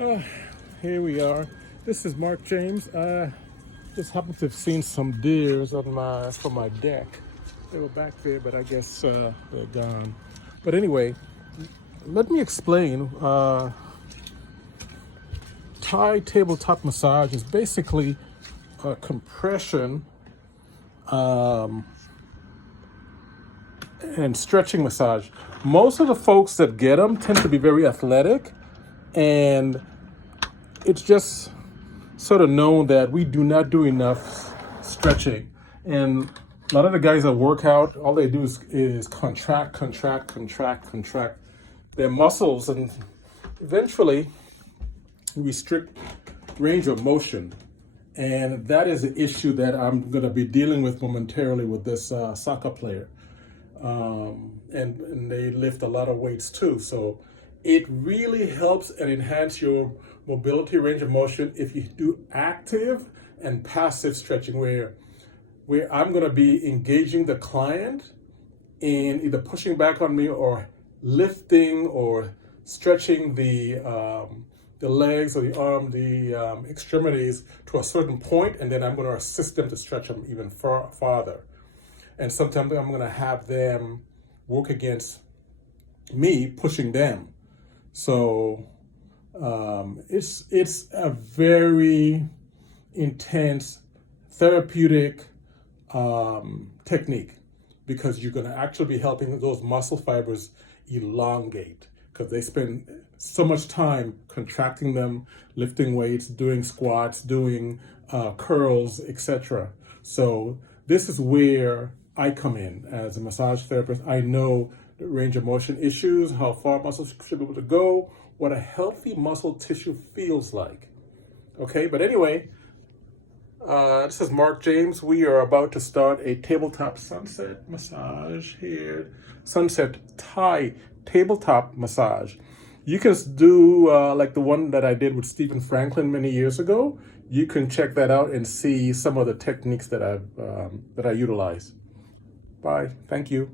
Uh, Here we are. This is Mark James. I just happened to have seen some deers on from my deck. They were back there, but I guess they're gone. But anyway, let me explain. Thai tabletop massage is basically a compression and stretching massage. Most of the folks that get them tend to be very athletic, and it's just sort of known that we do not do enough stretching. And a lot of the guys that work out, all they do is contract their muscles, and eventually restrict range of motion. And that is the issue that I'm going to be dealing with momentarily with this soccer player. And they lift a lot of weights too. So it really helps and enhance your mobility, range of motion if you do active and passive stretching, where I'm going to be engaging the client in either pushing back on me or lifting or stretching the legs or the arm, the extremities to a certain point, and then I'm going to assist them to stretch them even farther. And sometimes I'm going to have them work against me pushing them. So it's a very intense therapeutic technique, because you're going to actually be helping those muscle fibers elongate, because they spend so much time contracting them, lifting weights, doing squats, doing curls, etc. So this is where I come in as a massage therapist. I know the range of motion issues, how far muscles should be able to go, what a healthy muscle tissue feels like. Okay, but anyway, this is Mark James. We are about to start a tabletop sunset massage here. Sunset Thai tabletop massage. You can do like the one that I did with Stephen Franklin many years ago. You can check that out and see some of the techniques that I utilize. Bye. Thank you.